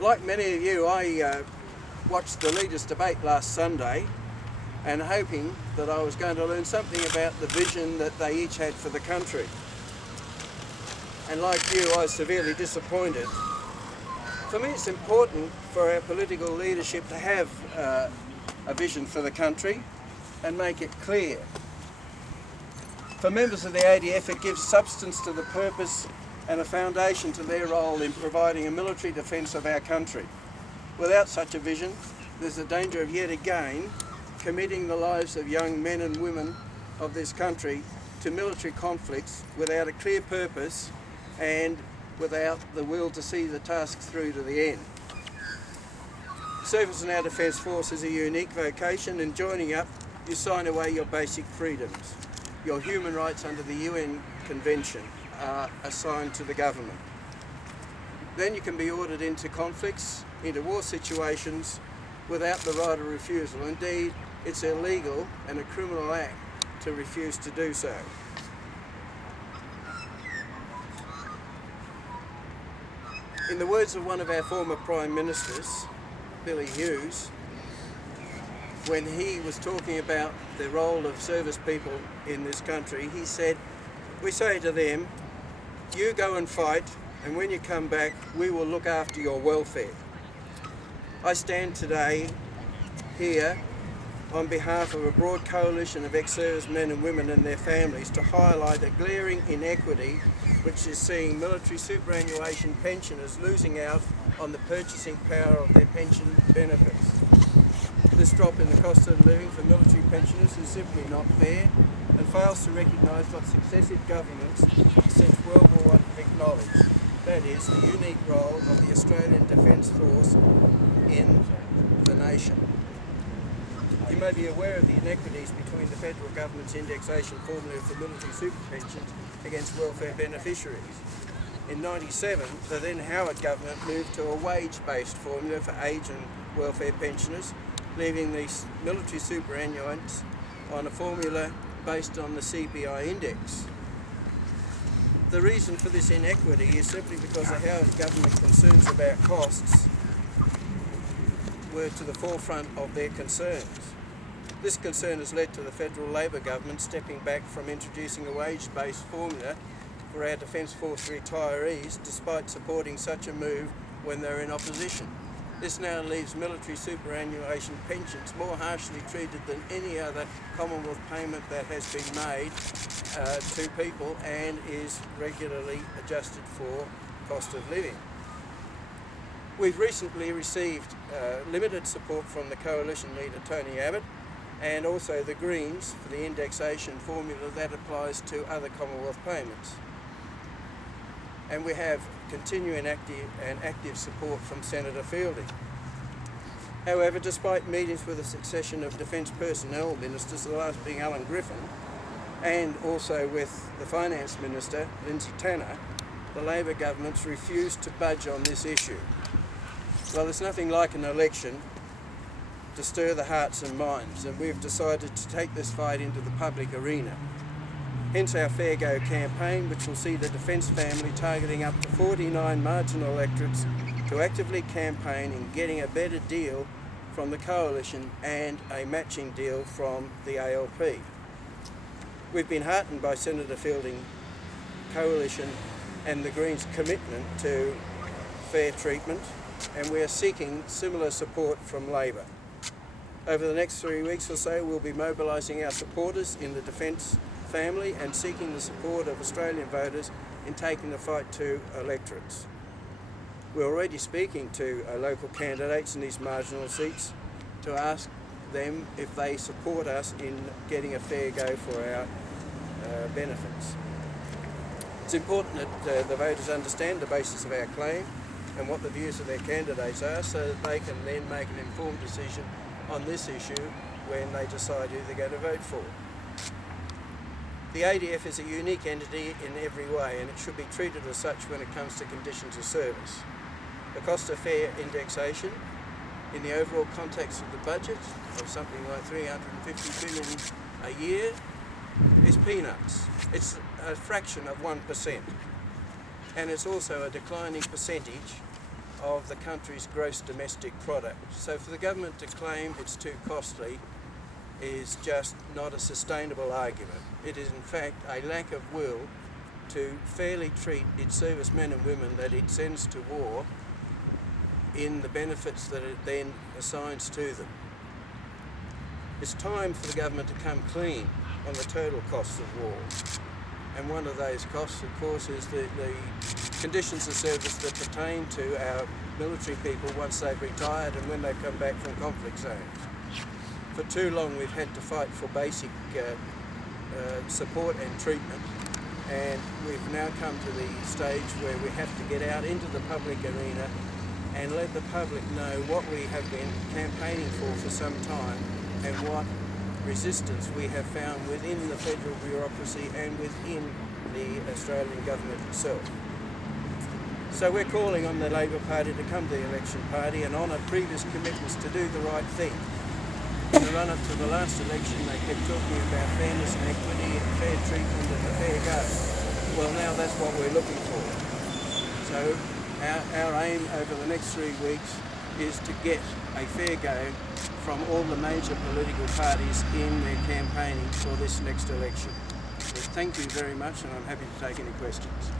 Like many of you, I watched the leaders' debate last Sunday and hoping that I was going to learn something about the vision that they each had for the country. And like you, I was severely disappointed. For me, it's important for our political leadership to have a vision for the country and make it clear. For members of the ADF, it gives substance to the purpose and a foundation to their role in providing a military defence of our country. Without such a vision, there's a danger of yet again committing the lives of young men and women of this country to military conflicts without a clear purpose and without the will to see the task through to the end. Service in our Defence Force is a unique vocation, and joining up, you sign away your basic freedoms. Your human rights under the UN Convention are assigned to the government. Then you can be ordered into conflicts, into war situations, without the right of refusal. Indeed, it's illegal and a criminal act to refuse to do so. In the words of one of our former Prime Ministers, Billy Hughes, when he was talking about the role of service people in this country, he said, "We say to them, you go and fight, and when you come back, we will look after your welfare." I stand today here on behalf of a broad coalition of ex-service men and women and their families to highlight a glaring inequity which is seeing military superannuation pensioners losing out on the purchasing power of their pension benefits. This drop in the cost of living for military pensioners is simply not fair and fails to recognise what successive governments since World War I have acknowledged, that is, the unique role of the Australian Defence Force in the nation. You may be aware of the inequities between the federal government's indexation formula for military super pensions against welfare beneficiaries. In '97, the then Howard government moved to a wage-based formula for age and welfare pensioners, leaving these military superannuants on a formula based on the CPI index. The reason for this inequity is simply because the Howard government concerns about costs were to the forefront of their concerns. This concern has led to the federal Labor government stepping back from introducing a wage-based formula for our Defence Force retirees, despite supporting such a move when they're in opposition. This now leaves military superannuation pensions more harshly treated than any other Commonwealth payment that has been made to people and is regularly adjusted for cost of living. We've recently received limited support from the coalition leader Tony Abbott and also the Greens for the indexation formula that applies to other Commonwealth payments. And we have continuing active support from Senator Fielding. However, despite meetings with a succession of Defence personnel ministers, the last being Alan Griffin, and also with the Finance Minister, Lindsay Tanner, the Labor government's refused to budge on this issue. Well, there's nothing like an election to stir the hearts and minds, and we've decided to take this fight into the public arena. Hence our Fair Go campaign, which will see the Defence family targeting up to 49 marginal electorates to actively campaign in getting a better deal from the Coalition and a matching deal from the ALP. We've been heartened by Senator Fielding's Coalition and the Greens' commitment to fair treatment, and we are seeking similar support from Labor. Over the next 3 weeks or so, we'll be mobilising our supporters in the Defence family and seeking the support of Australian voters in taking the fight to electorates. We're already speaking to local candidates in these marginal seats to ask them if they support us in getting a fair go for our benefits. It's important that the voters understand the basis of our claim and what the views of their candidates are, so that they can then make an informed decision on this issue when they decide who they're going to vote for. The ADF is a unique entity in every way, and it should be treated as such when it comes to conditions of service. The cost of fair indexation in the overall context of the budget of something like 350 billion a year is peanuts. It's a fraction of 1%, and it's also a declining percentage of the country's gross domestic product. So for the government to claim it's too costly is just not a sustainable argument. It is in fact a lack of will to fairly treat its servicemen and women that it sends to war in the benefits that it then assigns to them. It's time for the government to come clean on the total costs of war. And one of those costs, of course, is the conditions of service that pertain to our military people once they've retired and when they come back from conflict zones. For too long we've had to fight for basic support and treatment, and we've now come to the stage where we have to get out into the public arena and let the public know what we have been campaigning for some time and what resistance we have found within the federal bureaucracy and within the Australian government itself. So we're calling on the Labor Party to come to the election party and honour previous commitments to do the right thing. In the run-up to the last election, they kept talking about fairness and equity and fair treatment and a fair go. Well, now that's what we're looking for. So our aim over the next 3 weeks is to get a fair go from all the major political parties in their campaigning for this next election. Thank you very much, and I'm happy to take any questions.